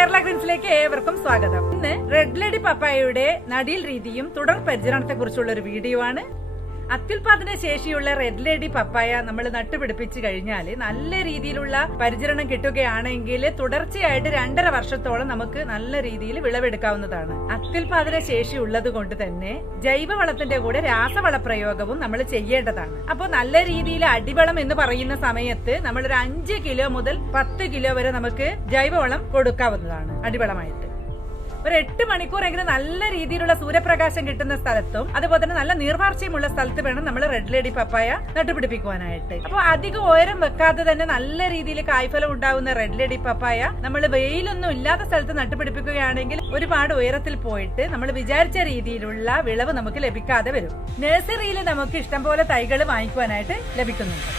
കേരള ഗ്രീൻസിലേക്ക് ഏവർക്കും സ്വാഗതം. ഇന്ന് റെഡ് ലേഡി പപ്പായയുടെ നടീൽ രീതിയും തുടർ പരിചരണത്തെ കുറിച്ചുള്ള ഒരു വീഡിയോ ആണ് അത്യുൽപാദന ശേഷിയുള്ള റെഡ് ലേഡി പപ്പായ നമ്മൾ നട്ടുപിടിപ്പിച്ചു കഴിഞ്ഞാൽ നല്ല രീതിയിലുള്ള പരിചരണം കിട്ടുകയാണെങ്കിൽ തുടർച്ചയായിട്ട് രണ്ടര വർഷത്തോളം നമുക്ക് നല്ല രീതിയിൽ വിളവെടുക്കാവുന്നതാണ്. അത്യുൽപാദന ശേഷി ഉള്ളത് കൊണ്ട് തന്നെ ജൈവവളത്തിന്റെ കൂടെ രാസവള പ്രയോഗവും നമ്മൾ ചെയ്യേണ്ടതാണ്. അപ്പോൾ നല്ല രീതിയിൽ അടിവളം എന്ന് പറയുന്ന സമയത്ത് നമ്മൾ ഒരു അഞ്ച് കിലോ മുതൽ പത്ത് കിലോ വരെ നമുക്ക് ജൈവവളം കൊടുക്കാവുന്നതാണ് അടിവളമായിട്ട്. ഒരു എട്ട് മണിക്കൂറെങ്കിലും നല്ല രീതിയിലുള്ള സൂര്യപ്രകാശം കിട്ടുന്ന സ്ഥലത്തും അതുപോലെ തന്നെ നല്ല നീർവാർച്ചയുമുള്ള സ്ഥലത്ത് വേണം നമ്മൾ റെഡ് ലേഡി പപ്പായ നട്ടുപിടിപ്പിക്കുവാനായിട്ട്. അപ്പോൾ അധികം ഉയരം വെക്കാതെ തന്നെ നല്ല രീതിയിൽ കായ്ഫലം ഉണ്ടാവുന്ന റെഡ് ലേഡി പപ്പായ നമ്മൾ വെയിലൊന്നും ഇല്ലാത്ത സ്ഥലത്ത് നട്ടുപിടിപ്പിക്കുകയാണെങ്കിൽ ഒരുപാട് ഉയരത്തിൽ പോയിട്ട് നമ്മൾ വിചാരിച്ച രീതിയിലുള്ള വിളവ് നമുക്ക് ലഭിക്കാതെ വരും. നഴ്സറിയിൽ നമുക്ക് ഇഷ്ടംപോലെ തൈകൾ വാങ്ങിക്കുവാനായിട്ട് ലഭിക്കുന്നുണ്ട്.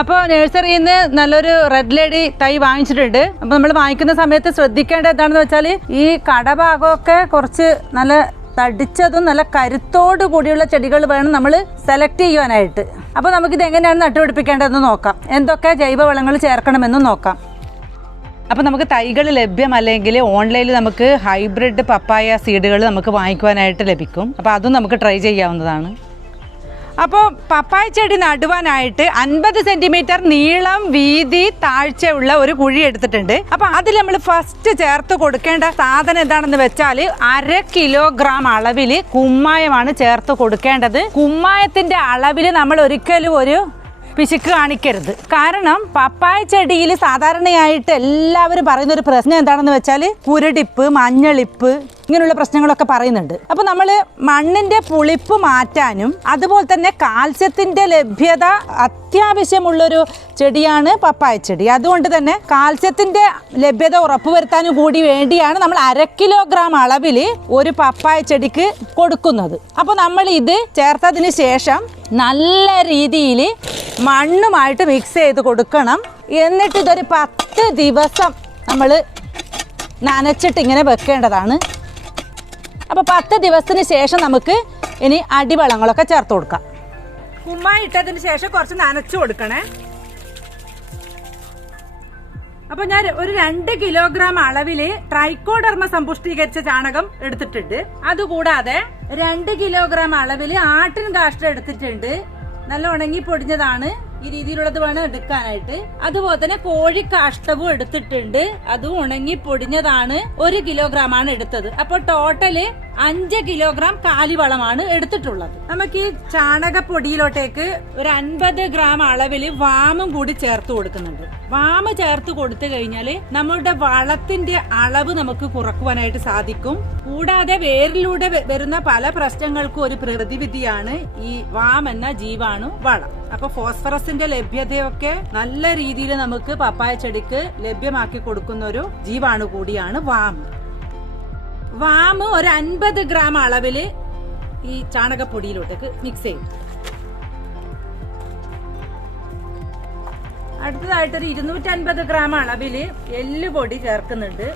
അപ്പോൾ നഴ്സറിയിൽ നിന്ന് നല്ലൊരു റെഡ് ലേഡി തൈ വാങ്ങിച്ചിട്ടുണ്ട്. അപ്പോൾ നമ്മൾ വാങ്ങിക്കുന്ന സമയത്ത് ശ്രദ്ധിക്കേണ്ട എന്താണെന്ന് വെച്ചാൽ ഈ കടഭാഗമൊക്കെ കുറച്ച് നല്ല തടിച്ചതും നല്ല കരുത്തോട് കൂടിയുള്ള ചെടികൾ വേണം നമ്മൾ സെലക്ട് ചെയ്യുവാനായിട്ട്. അപ്പോൾ നമുക്കിത് എങ്ങനെയാണ് നട്ടുപിടിപ്പിക്കേണ്ടതെന്ന് നോക്കാം. എന്തൊക്കെ ജൈവവളങ്ങൾ ചേർക്കണമെന്ന് നോക്കാം. അപ്പോൾ നമുക്ക് തൈകൾ ലഭ്യമല്ലെങ്കിൽ ഓൺലൈനിൽ നമുക്ക് ഹൈബ്രിഡ് പപ്പായ സീഡുകൾ നമുക്ക് വാങ്ങിക്കുവാനായിട്ട് ലഭിക്കും. അപ്പോൾ അതും നമുക്ക് ട്രൈ ചെയ്യാവുന്നതാണ്. അപ്പോൾ പപ്പായ ചെടി നടുവാനായിട്ട് അൻപത് സെന്റിമീറ്റർ നീളം വീതി താഴ്ചയുള്ള ഒരു കുഴി എടുത്തിട്ടുണ്ട്. അപ്പോൾ അതിൽ നമ്മൾ ഫസ്റ്റ് ചേർത്ത് കൊടുക്കേണ്ട സാധനം എന്താണെന്ന് വെച്ചാൽ അര കിലോഗ്രാം അളവിൽ കുമ്മായമാണ് ചേർത്ത് കൊടുക്കേണ്ടത്. കുമ്മായത്തിന്റെ അളവിൽ നമ്മൾ ഒരിക്കലും ഒരു പിശുക്ക് കാണിക്കരുത്. കാരണം പപ്പായ ചെടിയിൽ സാധാരണയായിട്ട് എല്ലാവരും പറയുന്ന ഒരു പ്രശ്നം എന്താണെന്ന് വെച്ചാൽ കുരടിപ്പ് മഞ്ഞളിപ്പ് ഇങ്ങനെയുള്ള പ്രശ്നങ്ങളൊക്കെ പറയുന്നുണ്ട്. അപ്പോൾ നമ്മൾ മണ്ണിന്റെ പുളിപ്പ് മാറ്റാനും അതുപോലെ തന്നെ കാൽസ്യത്തിന്റെ ലഭ്യത അത്യാവശ്യമുള്ളൊരു ചെടിയാണ് പപ്പായ ചെടി. അതുകൊണ്ട് തന്നെ കാൽസ്യത്തിന്റെ ലഭ്യത ഉറപ്പുവരുത്താനും കൂടി വേണ്ടിയാണ് നമ്മൾ അര കിലോഗ്രാം അളവിൽ ഒരു പപ്പായ ചെടിക്ക് കൊടുക്കുന്നത്. അപ്പോൾ നമ്മൾ ഇത് ചേർത്തതിന് ശേഷം നല്ല രീതിയിൽ മണ്ണുമായിട്ട് മിക്സ് ചെയ്ത് കൊടുക്കണം. എന്നിട്ട് ഇതൊരു പത്ത് ദിവസം നമ്മൾ നനച്ചിട്ട് ഇങ്ങനെ വെക്കേണ്ടതാണ്. അപ്പോൾ പത്ത് ദിവസത്തിന് ശേഷം നമുക്ക് ഇനി അടിവളങ്ങളൊക്കെ ചേർത്ത് കൊടുക്കാം. കുമ്മായി ഇട്ടതിന് ശേഷം കുറച്ച് നനച്ചു കൊടുക്കണേ. അപ്പോൾ ഞാൻ ഒരു രണ്ട് കിലോഗ്രാം അളവിൽ ട്രൈക്കോഡർമ സമ്പുഷ്ടീകരിച്ച ചാണകം എടുത്തിട്ടുണ്ട്. അതുകൂടാതെ രണ്ട് കിലോഗ്രാം അളവിൽ ആട്ടിൻ കാഷ്ടം എടുത്തിട്ടുണ്ട്. നല്ല ഉണങ്ങി പൊടിഞ്ഞതാണ്. ഈ രീതിയിലുള്ളത് വേണം എടുക്കാനായിട്ട്. അതുപോലെ തന്നെ കോഴി കാഷ്ടവും എടുത്തിട്ടുണ്ട്. അതും ഉണങ്ങി പൊടിഞ്ഞതാണ് ഒരു കിലോഗ്രാം ആണ് എടുത്തത്. അപ്പോൾ ടോട്ടൽ അഞ്ച് കിലോഗ്രാം കാലിവളമാണ് എടുത്തിട്ടുള്ളത്. നമുക്ക് ഈ ചാണകപ്പൊടിയിലോട്ടേക്ക് ഒരു അൻപത് ഗ്രാം അളവിൽ വാമും കൂടി ചേർത്ത് കൊടുക്കുന്നുണ്ട്. വാമ് ചേർത്ത് കൊടുത്തു കഴിഞ്ഞാൽ നമ്മളുടെ വളത്തിന്റെ അളവ് നമുക്ക് കുറക്കുവാനായിട്ട് സാധിക്കും. കൂടാതെ വേരിലൂടെ വരുന്ന പല പ്രശ്നങ്ങൾക്കും ഒരു പ്രതിവിധിയാണ് ഈ വാം എന്ന ജീവാണു വളം. അപ്പൊ ഫോസ്ഫറസിന്റെ ലഭ്യതയൊക്കെ നല്ല രീതിയിൽ നമുക്ക് പപ്പായ ചെടിക്ക് ലഭ്യമാക്കി കൊടുക്കുന്ന ഒരു ജീവാണു കൂടിയാണ് വാം. വാമ് ഒരു അൻപത് ഗ്രാം അളവിൽ ഈ ചാണകപ്പൊടിയിലോട്ടേക്ക് മിക്സ് ചെയ്യും. അടുത്തതായിട്ട് ഒരു ഇരുന്നൂറ്റി അൻപത് ഗ്രാം അളവിൽ എല്ലുപൊടി ചേർക്കുന്നുണ്ട്.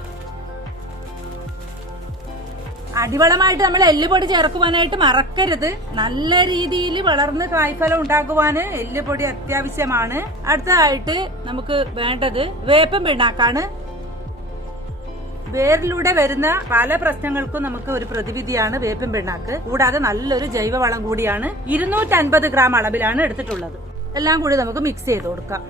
അടിവളമായിട്ട് നമ്മൾ എല്ല് പൊടി ചേർക്കുവാനായിട്ട് മറക്കരുത്. നല്ല രീതിയിൽ വളർന്ന് കായ്ഫലം ഉണ്ടാക്കുവാന് എല്ലുപൊടി അത്യാവശ്യമാണ്. അടുത്തതായിട്ട് നമുക്ക് വേണ്ടത് വേപ്പം പിണ്ണാക്കാണ്. വേരിലൂടെ വരുന്ന പല പ്രശ്നങ്ങൾക്കും നമുക്ക് ഒരു പ്രതിവിധിയാണ് വേപ്പിൻ പിണ്ണാക്ക്. കൂടാതെ നല്ലൊരു ജൈവവളം കൂടിയാണ് ഇരുന്നൂറ്റി ഗ്രാം അളവിലാണ് എടുത്തിട്ടുള്ളത്. എല്ലാം കൂടി നമുക്ക് മിക്സ് ചെയ്ത് കൊടുക്കാം.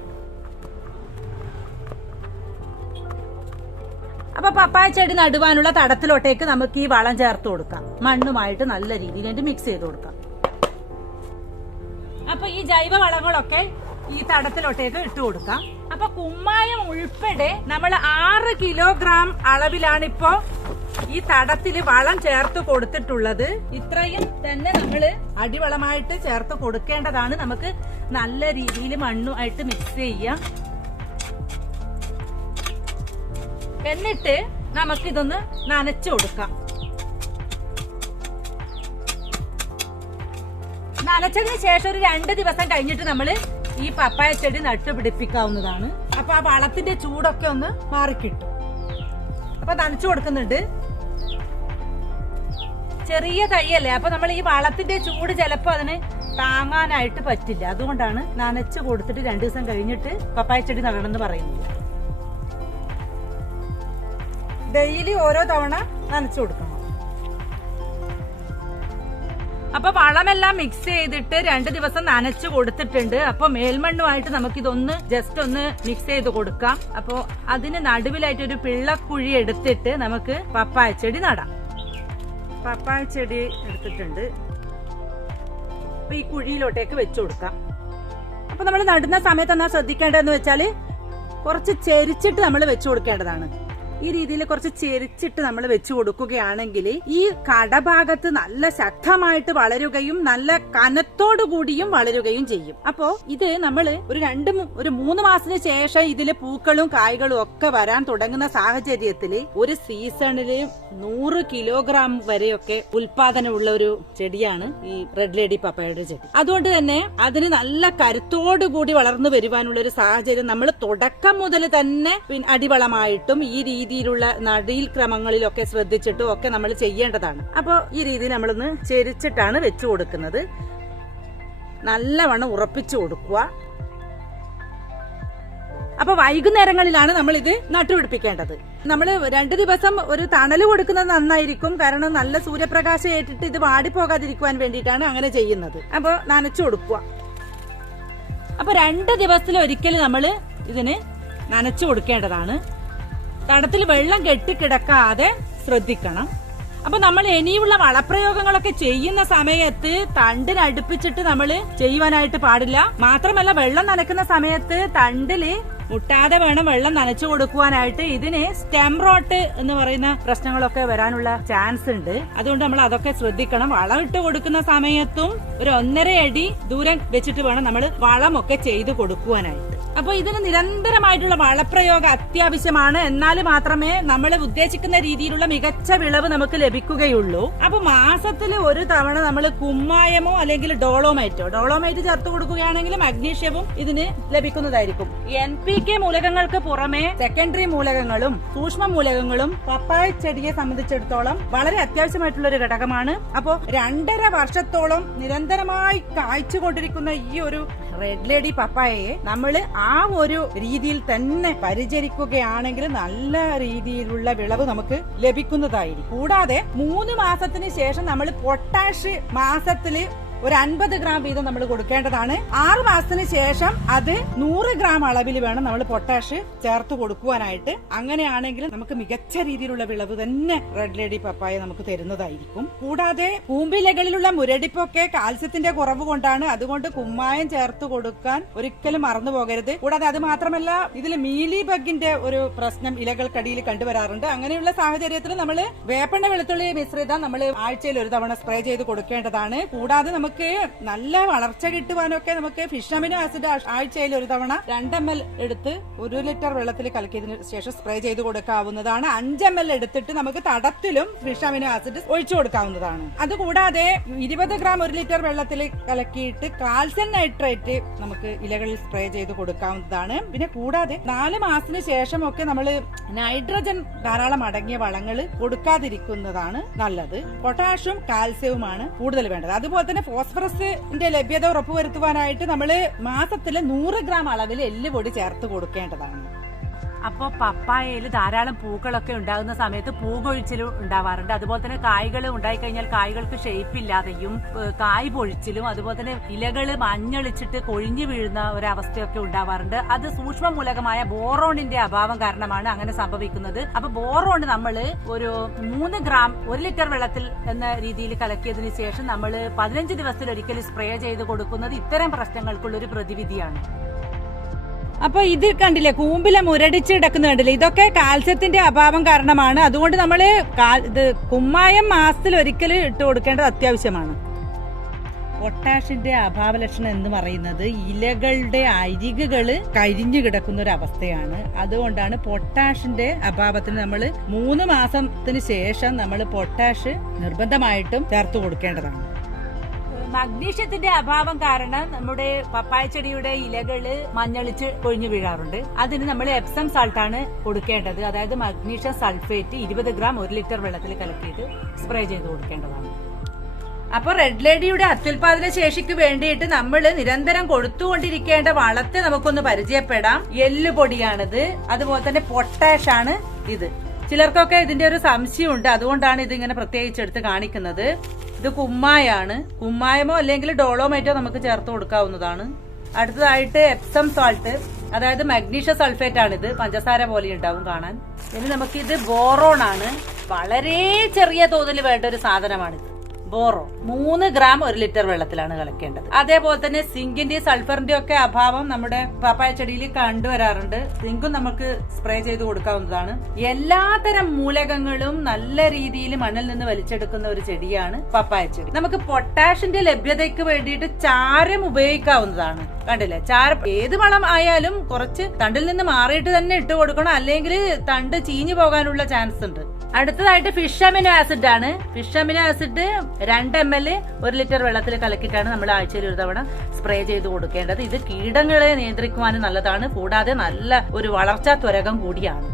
അപ്പൊ പപ്പായ ചെടി നടുവാനുള്ള തടത്തിലോട്ടേക്ക് നമുക്ക് ഈ വളം ചേർത്ത് കൊടുക്കാം. മണ്ണുമായിട്ട് നല്ല രീതിയിൽ മിക്സ് ചെയ്ത് കൊടുക്കാം. അപ്പൊ ഈ ജൈവ വളങ്ങളൊക്കെ ഈ തടത്തിലോട്ടേക്ക് ഇട്ട് കൊടുക്കാം. അപ്പൊ കുമ്മായം ഉൾപ്പെടെ നമ്മൾ ആറ് കിലോഗ്രാം അളവിലാണ് ഇപ്പോ ഈ തടത്തിൽ വളം ചേർത്ത് കൊടുത്തിട്ടുള്ളത്. ഇത്രയും തന്നെ നമ്മൾ അടിവളമായിട്ട് ചേർത്ത് കൊടുക്കേണ്ടതാണ്. നമുക്ക് നല്ല രീതിയിൽ മണ്ണുമായിട്ട് മിക്സ് ചെയ്യാം. എന്നിട്ട് നമുക്കിതൊന്ന് നനച്ചു കൊടുക്കാം. നനച്ചതിന് ശേഷം ഒരു രണ്ട് ദിവസം കഴിഞ്ഞിട്ട് നമ്മൾ ഈ പപ്പായ ചെടി നട്ടുപിടിപ്പിക്കാവുന്നതാണ്. അപ്പൊ ആ വളത്തിന്റെ ചൂടൊക്കെ ഒന്ന് മാറിക്കിട്ടും. അപ്പൊ നനച്ചു കൊടുക്കുന്നുണ്ട്. ചെറിയ തൈയല്ലേ അപ്പൊ നമ്മൾ ഈ വളത്തിന്റെ ചൂട് ചിലപ്പോ അതിന് താങ്ങാനായിട്ട് പറ്റില്ല. അതുകൊണ്ടാണ് നനച്ചു കൊടുത്തിട്ട് രണ്ടു ദിവസം കഴിഞ്ഞിട്ട് പപ്പായ ചെടി എന്ന് പറയുന്നത്. ഡെയിലി ഓരോ തവണ നനച്ചു കൊടുക്കണം. അപ്പൊ വളമെല്ലാം മിക്സ് ചെയ്തിട്ട് രണ്ട് ദിവസം നനച്ചു കൊടുത്തിട്ടുണ്ട്. അപ്പൊ മേൽമണ്ണുമായിട്ട് നമുക്ക് ഇതൊന്ന് ജസ്റ്റ് ഒന്ന് മിക്സ് ചെയ്ത് കൊടുക്കാം. അപ്പൊ അതിന് നടുവിലായിട്ട് ഒരു പിള്ളക്കുഴി എടുത്തിട്ട് നമുക്ക് പപ്പായ ചെടി നടാം. പപ്പായ ചെടി എടുത്തിട്ടുണ്ട്. അപ്പൊ ഈ കുഴിയിലോട്ടേക്ക് വെച്ചു കൊടുക്കാം. അപ്പൊ നമ്മൾ നടുന്ന സമയത്ത് എന്നാ ശ്രദ്ധിക്കേണ്ടതെന്ന് വെച്ചാൽ കുറച്ച് ചെരിച്ചിട്ട് നമ്മൾ വെച്ചു കൊടുക്കേണ്ടതാണ്. ഈ രീതിയിൽ കുറച്ച് ചെരിച്ചിട്ട് നമ്മൾ വെച്ചു കൊടുക്കുകയാണെങ്കിൽ ഈ കടഭാഗത്ത് നല്ല ശക്തമായിട്ട് വളരുകയും നല്ല കനത്തോടു കൂടിയും വളരുകയും ചെയ്യും. അപ്പോ ഇത് നമ്മൾ ഒരു രണ്ട് ഒരു മൂന്ന് മാസത്തിന് ശേഷം ഇതിൽ പൂക്കളും കായ്കളും ഒക്കെ വരാൻ തുടങ്ങുന്ന സാഹചര്യത്തിൽ ഒരു സീസണിൽ നൂറ് കിലോഗ്രാം വരെയൊക്കെ ഉൽപാദനമുള്ള ഒരു ചെടിയാണ് ഈ റെഡ് ലേഡി പപ്പയുടെ ചെടി. അതുകൊണ്ട് തന്നെ അതിന് നല്ല കരുത്തോടു കൂടി വളർന്നു വരുവാനുള്ള ഒരു സാഹചര്യം നമ്മൾ തുടക്കം മുതൽ തന്നെ അടിവളമായിട്ടും ഈ രീതിയിലുള്ള നടീൽ ക്രമങ്ങളിലൊക്കെ ശ്രദ്ധിച്ചിട്ടും ഒക്കെ നമ്മൾ ചെയ്യേണ്ടതാണ്. അപ്പോൾ ഈ രീതി നമ്മളൊന്ന് ചെരിച്ചിട്ടാണ് വെച്ചു കൊടുക്കുന്നത്. നല്ലവണ്ണം ഉറപ്പിച്ചു കൊടുക്കുക. അപ്പൊ വൈകുന്നേരങ്ങളിലാണ് നമ്മൾ ഇത് നട്ടുപിടിപ്പിക്കേണ്ടത്. നമ്മൾ രണ്ടു ദിവസം ഒരു തണൽ കൊടുക്കുന്നത് നന്നായിരിക്കും. കാരണം നല്ല സൂര്യപ്രകാശം ഏറ്റിട്ട് ഇത് വാടിപ്പോകാതിരിക്കുവാൻ വേണ്ടിയിട്ടാണ് അങ്ങനെ ചെയ്യുന്നത്. അപ്പൊ നനച്ചു കൊടുക്കുക. അപ്പൊ രണ്ട് ദിവസത്തിൽ ഒരിക്കൽ നമ്മൾ ഇതിന് നനച്ചു കൊടുക്കേണ്ടതാണ്. തടത്തിൽ വെള്ളം കെട്ടിക്കിടക്കാതെ ശ്രദ്ധിക്കണം. അപ്പൊ നമ്മൾ ഇനിയുള്ള വളപ്രയോഗങ്ങളൊക്കെ ചെയ്യുന്ന സമയത്ത് തണ്ടിന് അടുപ്പിച്ചിട്ട് നമ്മൾ ചെയ്യുവാനായിട്ട് പാടില്ല. മാത്രമല്ല വെള്ളം നനക്കുന്ന സമയത്ത് തണ്ടിൽ മുട്ടാതെ വേണം വെള്ളം നനച്ചു കൊടുക്കുവാനായിട്ട്. ഇതിന് സ്റ്റെം റോട്ട് എന്ന് പറയുന്ന പ്രശ്നങ്ങളൊക്കെ വരാനുള്ള ചാൻസ് ഉണ്ട്. അതുകൊണ്ട് നമ്മൾ അതൊക്കെ ശ്രദ്ധിക്കണം. വളം ഇട്ട് കൊടുക്കുന്ന സമയത്തും ഒരു ഒന്നര അടി ദൂരം വെച്ചിട്ട് വേണം നമ്മൾ വളമൊക്കെ ചെയ്തു കൊടുക്കുവാനായിട്ട്. അപ്പൊ ഇതിന് നിരന്തരമായിട്ടുള്ള വളപ്രയോഗം അത്യാവശ്യമാണ്. എന്നാൽ മാത്രമേ നമ്മൾ ഉദ്ദേശിക്കുന്ന രീതിയിലുള്ള മികച്ച വിളവ് നമുക്ക് ലഭിക്കുകയുള്ളൂ. അപ്പൊ മാസത്തിൽ ഒരു തവണ നമ്മൾ കുമ്മായമോ അല്ലെങ്കിൽ ഡോളോമൈറ്റോ ഡോളോമൈറ്റ് ചേർത്ത് കൊടുക്കുകയാണെങ്കിൽ മഗ്നീഷ്യവും ഇതിന് ലഭിക്കുന്നതായിരിക്കും. എൻ പി കെ മൂലകങ്ങൾക്ക് പുറമെ സെക്കൻഡറി മൂലകങ്ങളും സൂക്ഷ്മ മൂലകങ്ങളും പപ്പായ ചെടിയെ സംബന്ധിച്ചിടത്തോളം വളരെ അത്യാവശ്യമായിട്ടുള്ള ഒരു ഘടകമാണ്. അപ്പോ രണ്ടര വർഷത്തോളം നിരന്തരമായി കായ്ച്ചുകൊണ്ടിരിക്കുന്ന ഈ ഒരു റെഡ് ലേഡി പപ്പായയെ നമ്മൾ ആ ഒരു രീതിയിൽ തന്നെ പരിചരിക്കുകയാണെങ്കിൽ നല്ല രീതിയിലുള്ള വിളവ് നമുക്ക് ലഭിക്കുന്നതായിരിക്കും. കൂടാതെ മൂന്ന് മാസത്തിന് ശേഷം നമ്മൾ പൊട്ടാഷ് മാസത്തിൽ ഒരു അൻപത് ഗ്രാം വീതം നമ്മൾ കൊടുക്കേണ്ടതാണ്. ആറ് മാസത്തിന് ശേഷം അത് നൂറ് ഗ്രാം അളവിൽ വേണം നമ്മൾ പൊട്ടാഷ് ചേർത്ത് കൊടുക്കുവാനായിട്ട്. അങ്ങനെയാണെങ്കിൽ നമുക്ക് മികച്ച രീതിയിലുള്ള വിളവ് തന്നെ റെഡ് ലേഡി പപ്പായ നമുക്ക് തരുന്നതായിരിക്കും. കൂടാതെ കൂമ്പിലകളിലുള്ള മുരടിപ്പൊക്കെ കാൽസ്യത്തിന്റെ കുറവ് കൊണ്ടാണ് അതുകൊണ്ട് കുമ്മായം ചേർത്ത് കൊടുക്കാൻ ഒരിക്കലും മറന്നു പോകരുത്. കൂടാതെ അത് മാത്രമല്ല ഇതിൽ മീലി ബഗിന്റെ ഒരു പ്രശ്നം ഇലകൾക്കടിയിൽ കണ്ടുവരാറുണ്ട്. അങ്ങനെയുള്ള സാഹചര്യത്തിൽ നമ്മൾ വേപ്പെണ്ണ വെളുത്തുള്ളി മിശ്രിതം നമ്മൾ ആഴ്ചയിൽ ഒരു തവണ സ്പ്രേ ചെയ്ത് കൊടുക്കേണ്ടതാണ്. കൂടാതെ നമുക്ക് നല്ല വളർച്ച കിട്ടുവാനൊക്കെ നമുക്ക് ഫിഷ് അമിനോ ആസിഡ് ആഴ്ചയിൽ ഒരു തവണ രണ്ട് എം എൽ എടുത്ത് ഒരു ലിറ്റർ വെള്ളത്തിൽ കലക്കിയതിനു ശേഷം സ്പ്രേ ചെയ്ത് കൊടുക്കാവുന്നതാണ്. അഞ്ച് എം എൽ എടുത്തിട്ട് നമുക്ക് തടത്തിലും ഫിഷ് അമിനോ ആസിഡ് ഒഴിച്ചു കൊടുക്കാവുന്നതാണ്. അതുകൂടാതെ ഇരുപത് ഗ്രാം ഒരു ലിറ്റർ വെള്ളത്തിൽ കലക്കിയിട്ട് കാൽസ്യം നൈട്രേറ്റ് നമുക്ക് ഇലകളിൽ സ്പ്രേ ചെയ്ത് കൊടുക്കാവുന്നതാണ്. പിന്നെ കൂടാതെ നാല് മാസത്തിന് ശേഷമൊക്കെ നമ്മൾ നൈട്രജൻ ധാരാളം അടങ്ങിയ വളങ്ങൾ കൊടുക്കാതിരിക്കുന്നതാണ് നല്ലത്. പൊട്ടാഷ്യം കാൽസ്യവുമാണ് കൂടുതൽ വേണ്ടത്. അതുപോലെ തന്നെ ഫോസ്ഫറസിന്റെ ലഭ്യത ഉറപ്പുവരുത്തുവാനായിട്ട് നമ്മൾ മാസത്തിൽ നൂറ് ഗ്രാം അളവിൽ എല്ലുപൊടി ചേർത്ത് കൊടുക്കേണ്ടതാണ്. അപ്പൊ പപ്പായയിൽ ധാരാളം പൂക്കളൊക്കെ ഉണ്ടാകുന്ന സമയത്ത് പൂകൊഴിച്ചിലും ഉണ്ടാവാറുണ്ട്. അതുപോലെ തന്നെ കായ്കൾ ഉണ്ടായിക്കഴിഞ്ഞാൽ കായ്കൾക്ക് ഷേപ്പ് ഇല്ലാതെയും കായ് പൊഴിച്ചിലും അതുപോലെ തന്നെ ഇലകൾ മഞ്ഞളിച്ചിട്ട് കൊഴിഞ്ഞു വീഴുന്ന ഒരവസ്ഥയൊക്കെ ഉണ്ടാവാറുണ്ട്. അത് സൂക്ഷ്മ മൂലകമായ ബോറോണിന്റെ അഭാവം കാരണമാണ് അങ്ങനെ സംഭവിക്കുന്നത്. അപ്പൊ ബോറോൺ നമ്മൾ ഒരു മൂന്ന് ഗ്രാം ഒരു ലിറ്റർ വെള്ളത്തിൽ എന്ന രീതിയിൽ കലക്കിയതിന് ശേഷം നമ്മൾ പതിനഞ്ച് ദിവസത്തിൽ ഒരിക്കൽ സ്പ്രേ ചെയ്ത് കൊടുക്കുന്നത് ഇത്തരം പ്രശ്നങ്ങൾക്കുള്ള ഒരു പ്രതിവിധിയാണ്. അപ്പൊ ഇത് കണ്ടില്ലേ കൂമ്പിലെ മുരടിച്ച് കിടക്കുന്ന കണ്ടില്ലേ ഇതൊക്കെ കാൽസ്യത്തിന്റെ അഭാവം കാരണമാണ്. അതുകൊണ്ട് നമ്മൾ ഇത് കുമ്മായം മാസത്തിൽ ഒരിക്കൽ ഇട്ട് കൊടുക്കേണ്ടത് അത്യാവശ്യമാണ്. പൊട്ടാഷിന്റെ അഭാവ ലക്ഷണം എന്ന് പറയുന്നത് ഇലകളുടെ അരികുകൾ കരിഞ്ഞു കിടക്കുന്ന ഒരു അവസ്ഥയാണ്. അതുകൊണ്ടാണ് പൊട്ടാഷിന്റെ അഭാവത്തിന് നമ്മൾ മൂന്ന് മാസത്തിന് ശേഷം നമ്മൾ പൊട്ടാഷ് നിർബന്ധമായിട്ടും ചേർത്ത് കൊടുക്കേണ്ടതാണ്. മഗ്നീഷ്യത്തിന്റെ അഭാവം കാരണം നമ്മുടെ പപ്പായ ചെടിയുടെ ഇലകൾ മഞ്ഞളിച്ച് കൊഴിഞ്ഞു വീഴാറുണ്ട്. അതിന് നമ്മൾ എപ്സം സാൾട്ട് ആണ് കൊടുക്കേണ്ടത്. അതായത് മഗ്നീഷ്യം സൾഫേറ്റ് ഇരുപത് ഗ്രാം ഒരു ലിറ്റർ വെള്ളത്തിൽ കലക്കിയിട്ട് സ്പ്രേ ചെയ്ത് കൊടുക്കേണ്ടതാണ്. അപ്പൊ റെഡ് ലേഡിയുടെ അത്യുൽപാദന ശേഷിക്ക് വേണ്ടിയിട്ട് നമ്മൾ നിരന്തരം കൊടുത്തുകൊണ്ടിരിക്കേണ്ട വളത്തെ നമുക്കൊന്ന് പരിചയപ്പെടാം. എല്ലുപൊടിയാണിത് അതുപോലെ തന്നെ പൊട്ടാഷ് ആണ് ഇത്. ചിലർക്കൊക്കെ ഇതിന്റെ ഒരു സംശയമുണ്ട്. അതുകൊണ്ടാണ് ഇത് ഇങ്ങനെ പ്രത്യേകിച്ച് എടുത്ത് കാണിക്കുന്നത്. ഇത് കുമ്മായാണ്. കുമ്മായമോ അല്ലെങ്കിൽ ഡോളോമൈറ്റോ നമുക്ക് ചേർത്ത് കൊടുക്കാവുന്നതാണ്. അടുത്തതായിട്ട് എപ്സം സാൾട്ട് അതായത് മഗ്നീഷ്യ സൾഫേറ്റ് ആണ് ഇത് പഞ്ചസാര പോലെ ഉണ്ടാവും കാണാൻ. ഇനി നമുക്ക് നമുക്കിത് ബോറോൺ ആണ്. വളരെ ചെറിയ തോതിൽ വേണ്ട ഒരു സാധനമാണിത്. ബോറോ. മൂന്ന് ഗ്രാം ഒരു ലിറ്റർ വെള്ളത്തിലാണ് കലക്കേണ്ടത്. അതേപോലെ തന്നെ സിങ്കിന്റെയും സൾഫറിന്റെയും ഒക്കെ അഭാവം നമ്മുടെ പപ്പായ ചെടിയിൽ കണ്ടുവരാറുണ്ട്. സിങ്കും നമുക്ക് സ്പ്രേ ചെയ്ത് കൊടുക്കാവുന്നതാണ്. എല്ലാത്തരം മൂലകങ്ങളും നല്ല രീതിയിൽ മണ്ണിൽ നിന്ന് വലിച്ചെടുക്കുന്ന ഒരു ചെടിയാണ് പപ്പായ ചെടി. നമുക്ക് പൊട്ടാഷിന്റെ ലഭ്യതയ്ക്ക് വേണ്ടിയിട്ട് ചാരം ഉപയോഗിക്കാവുന്നതാണ്. കണ്ടില്ലേ? ചാരം ഏത് വളം ആയാലും കുറച്ച് തണ്ടിൽ നിന്ന് മാറിയിട്ട് തന്നെ ഇട്ട് കൊടുക്കണം. അല്ലെങ്കിൽ തണ്ട് ചീഞ്ഞു പോകാനുള്ള ചാൻസ് ഉണ്ട്. അടുത്തതായിട്ട് ഫിഷ് അമിനോ ആസിഡ് ആണ്. ഫിഷ് അമിനോ ആസിഡ് രണ്ട് എം എൽ ഒരു ലിറ്റർ വെള്ളത്തിൽ കലക്കിയിട്ടാണ് നമ്മൾ ആഴ്ചയിൽ ഒരു തവണ സ്പ്രേ ചെയ്ത് കൊടുക്കേണ്ടത്. ഇത് കീടങ്ങളെ നിയന്ത്രിക്കുവാനും നല്ലതാണ്. കൂടാതെ നല്ല ഒരു വളർച്ചാ ത്വരകം കൂടിയാണ്.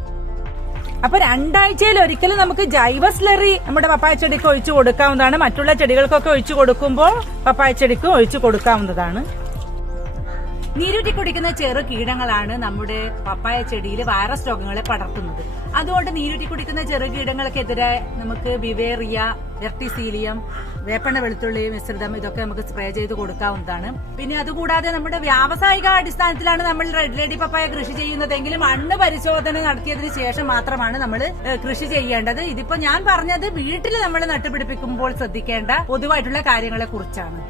അപ്പൊ രണ്ടാഴ്ചയിൽ ഒരിക്കലും നമുക്ക് ജൈവ സ്ലറി നമ്മുടെ പപ്പായ ചെടിക്ക് ഒഴിച്ചു കൊടുക്കാവുന്നതാണ്. മറ്റുള്ള ചെടികൾക്കൊക്കെ ഒഴിച്ചു കൊടുക്കുമ്പോൾ പപ്പായ ചെടിക്ക് ഒഴിച്ചു കൊടുക്കാവുന്നതാണ്. നീരൂറ്റി കുടിക്കുന്ന ചെറു കീടങ്ങളാണ് നമ്മുടെ പപ്പായ ചെടിയിൽ വൈറസ് രോഗങ്ങളെ പടർത്തുന്നത്. അതുകൊണ്ട് നീരൂറ്റി കുടിക്കുന്ന ചെറു കീടങ്ങൾക്കെതിരെ നമുക്ക് വിവേറിയ വെർട്ടിസീലിയം വേപ്പണ വെളുത്തുള്ളി മിശ്രിതം ഇതൊക്കെ നമുക്ക് സ്പ്രേ ചെയ്ത് കൊടുക്കാവുന്നതാണ്. പിന്നെ അതുകൂടാതെ നമ്മുടെ വ്യാവസായിക അടിസ്ഥാനത്തിലാണ് നമ്മൾ റെഡ് ലേഡി പപ്പായ കൃഷി ചെയ്യുന്നതെങ്കിൽ മണ്ണ് പരിശോധന നടത്തിയതിനു ശേഷം മാത്രമാണ് നമ്മൾ കൃഷി ചെയ്യേണ്ടത്. ഇതിപ്പോ ഞാൻ പറഞ്ഞത് വീട്ടിൽ നമ്മൾ നട്ടുപിടിപ്പിക്കുമ്പോൾ ശ്രദ്ധിക്കേണ്ട പൊതുവായിട്ടുള്ള കാര്യങ്ങളെ കുറിച്ചാണ്.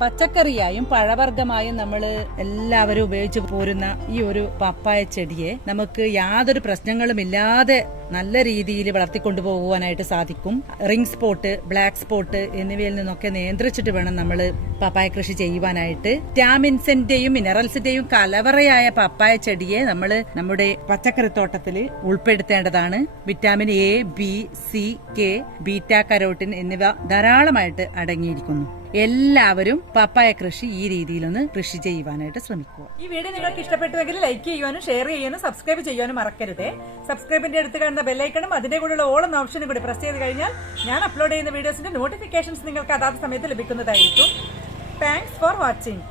പച്ചക്കറിയായും പഴവർഗമായും നമ്മൾ എല്ലാവരും ഉപയോഗിച്ച് പോരുന്ന ഈ ഒരു പപ്പായ ചെടിയെ നമുക്ക് യാതൊരു പ്രശ്നങ്ങളും ഇല്ലാതെ നല്ല രീതിയിൽ വളർത്തിക്കൊണ്ടു പോകുവാനായിട്ട് സാധിക്കും. റിംഗ് സ്പോട്ട് ബ്ലാക്ക് സ്പോട്ട് എന്നിവയിൽ നിന്നൊക്കെ നിയന്ത്രിച്ചിട്ട് വേണം നമ്മൾ പപ്പായ കൃഷി ചെയ്യുവാനായിട്ട്. വിറ്റാമിൻസിന്റെയും മിനറൽസിന്റെയും കലവറയായ പപ്പായ ചെടിയെ നമ്മൾ നമ്മുടെ പച്ചക്കറിത്തോട്ടത്തിൽ ഉൾപ്പെടുത്തേണ്ടതാണ്. Vitamin A B C K beta carotene എന്നിവ ധാരാളമായിട്ട് അടങ്ങിയിരിക്കുന്നു. എല്ലാവരും പപ്പായ കൃഷി ഈ രീതിയിലൊന്ന് കൃഷി ചെയ്യുവാനായിട്ട് ശ്രമിക്കുക. ഈ വീഡിയോ നിങ്ങൾക്ക് ഇഷ്ടപ്പെട്ടുവെങ്കിൽ ലൈക്ക് ചെയ്യുവാനും ഷെയർ ചെയ്യാനും സബ്സ്ക്രൈബ് ചെയ്യാനും മറക്കരുത്. സബ്സ്ക്രൈബിന്റെ അടുത്ത് കാണുന്ന ബെല്ലൈക്കണും അതിന്റെ കൂടെയുള്ള എന്ന ഓപ്ഷനും കൂടി പ്രസ് ചെയ്ത് കഴിഞ്ഞാൽ ഞാൻ അപ്ലോഡ് ചെയ്യുന്ന വീഡിയോസിന്റെ നോട്ടിഫിക്കേഷൻസ് നിങ്ങൾക്ക് അതാത് സമയത്ത് ലഭിക്കുന്നതായിരിക്കും. Thanks for watching